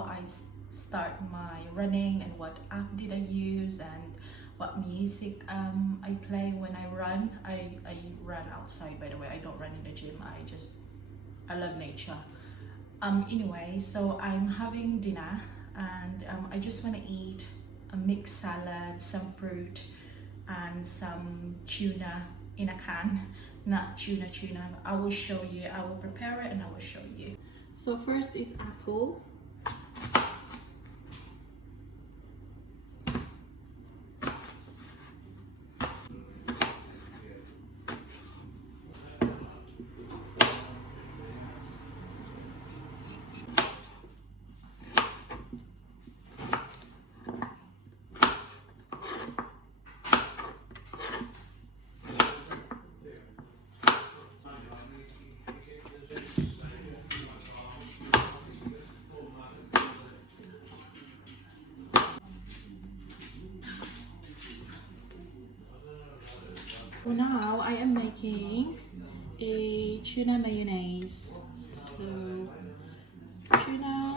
how I start my running and what app did I use and what music I play when I run. I run outside, by the way. I don't run in the gym. I love nature. Anyway, so I'm having dinner and I just want to eat a mixed salad, some fruit and some tuna in a can. Not tuna. I will show you. I will prepare it and I will show you. So first is apple. So now I am making a tuna mayonnaise. So tuna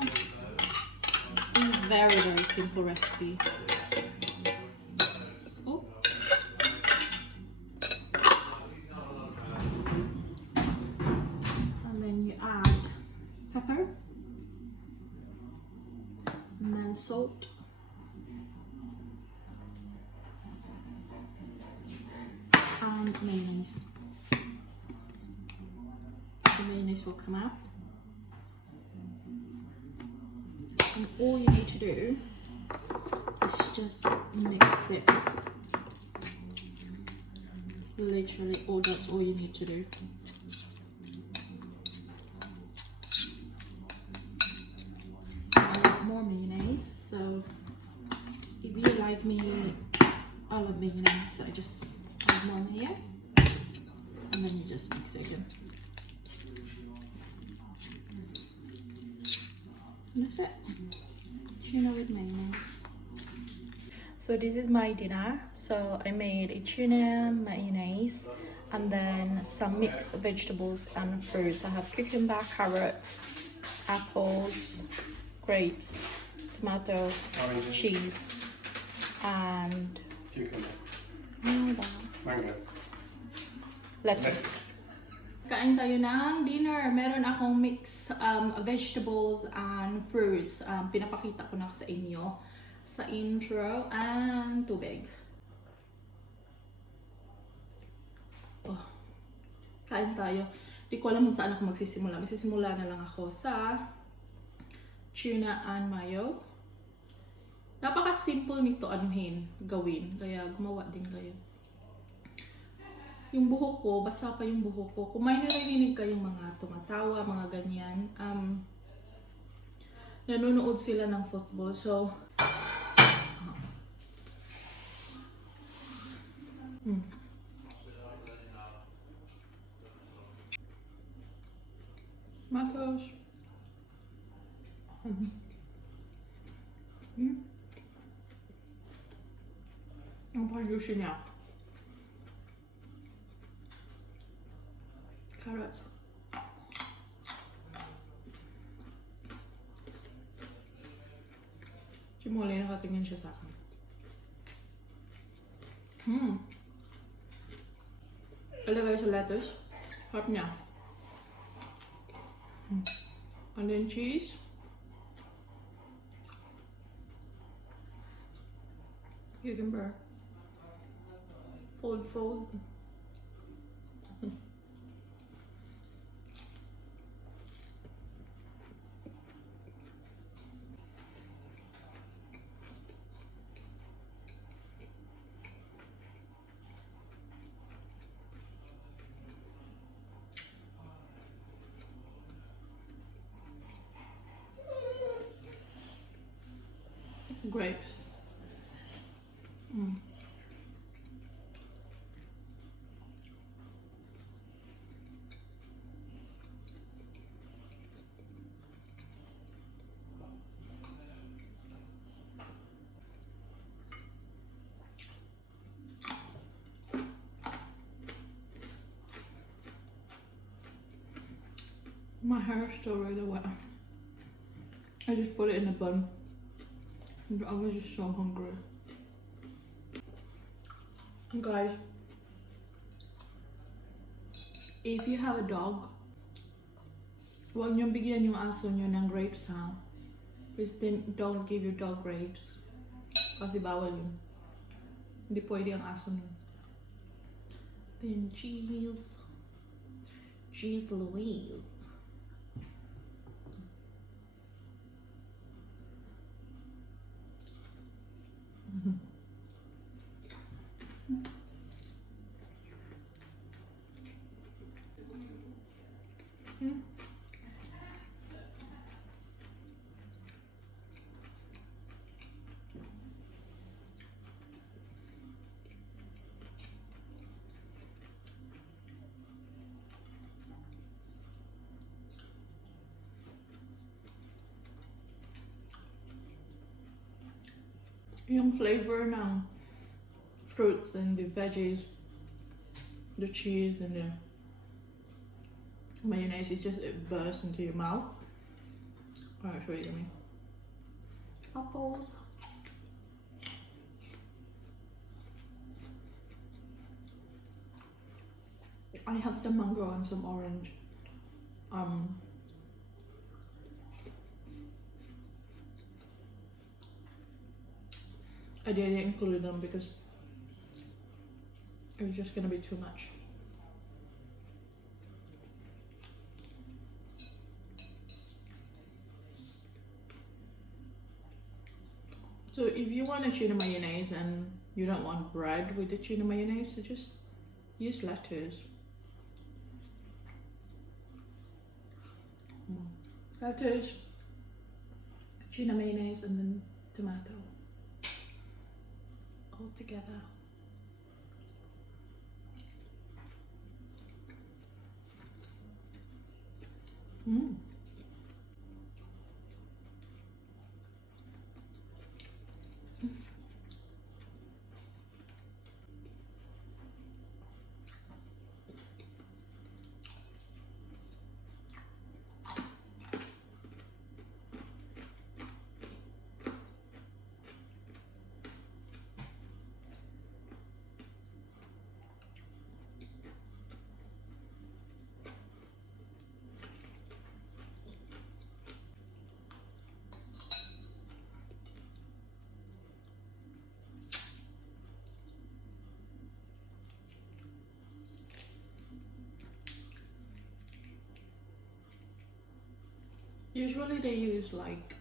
is very simple recipe. Oh. And then you add pepper and then salt. And mayonnaise. The mayonnaise will come out. And all you need to do is just mix it. Literally, that's all you need to do. I like more mayonnaise, so if you like me, I love mayonnaise, so I just add more here, and then you just mix it again. And that's it. Tuna with mayonnaise. So this is my dinner. So I made a tuna mayonnaise and then some mixed vegetables and fruits. I have cucumber, carrots, apples, grapes, tomato, cheese, and mango. Lettuce. Kain tayo ng dinner. Meron akong mix vegetables and fruits. Pinapakita ko na sa inyo sa intro, and tubig. Oh. Kain tayo. Di ko alam kung saan ako magsisimula. Magsisimula na lang ako sa tuna and mayo. Napaka-simple nito gawin. Kaya gumawa din kayo. Yung buhok ko, basa pa yung buhok ko. Kung may narinig kayong mga tumatawa, mga ganyan, nanonood sila ng football. So, matos. Ang pa-juicy niya. Carrots. Si Molly, nakatingin siya sa akin. Ilagay sa lettuce. Harap niya. And then cheese. Cucumber. Fold. Grapes. My hair is still really wet. I just put it in a bun. And I was just so hungry. Guys, if you have a dog, huwag niyong bigyan yung aso niyo ng grapes, ha? Please don't give your dog grapes. Kasi bawal yun. Hindi pwede ang aso niyo. Then cheese. Cheese Louise. Yung flavor ng fruits and the veggies, the cheese and the mayonnaise, it bursts into your mouth. Oh, it's really yummy. Apples. I have some mango and some orange. I didn't include them because it was just gonna be too much. So if you want a tuna mayonnaise and you don't want bread with the tuna mayonnaise, so just use lettuce. Lettuce, tuna mayonnaise, and then tomato all together. Usually they use like,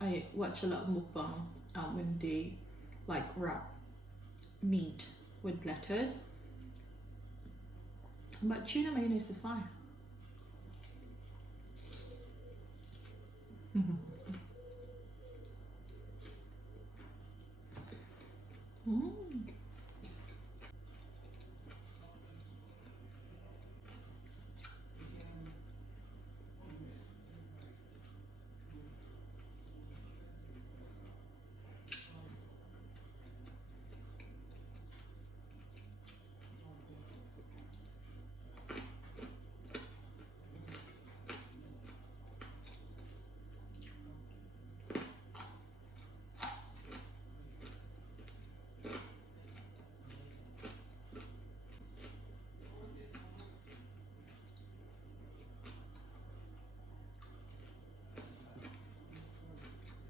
I watch a lot of mukbang when they like wrap meat with lettuce, but tuna mayonnaise is fine.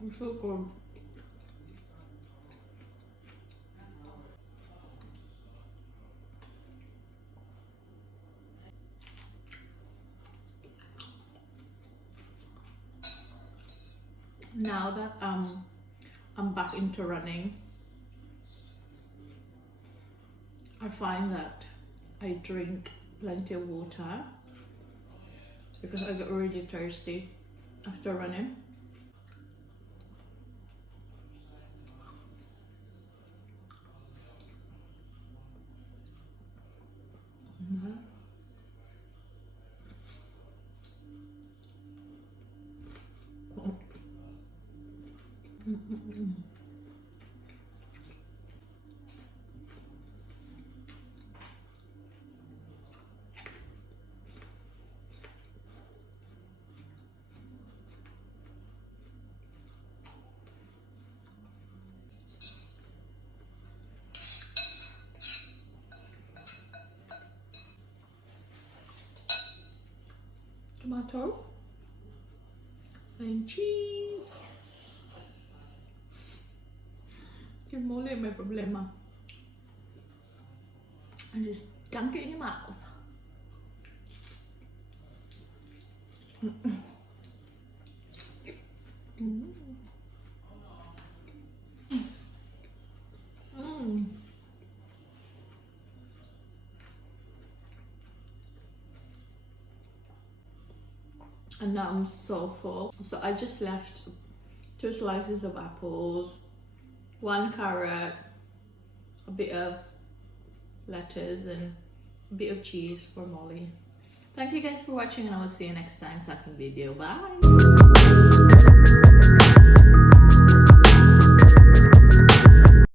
It's so good. Now that I'm back into running, I find that I drink plenty of water because I get really thirsty after running. tomato and cheese. Yung mole may problema. And just dunk it in your mouth. And now I'm so full. So I just left 2 slices of apples, 1 carrot, a bit of lettuce and a bit of cheese for Molly. Thank you guys for watching, and I will see you next time second video. Bye.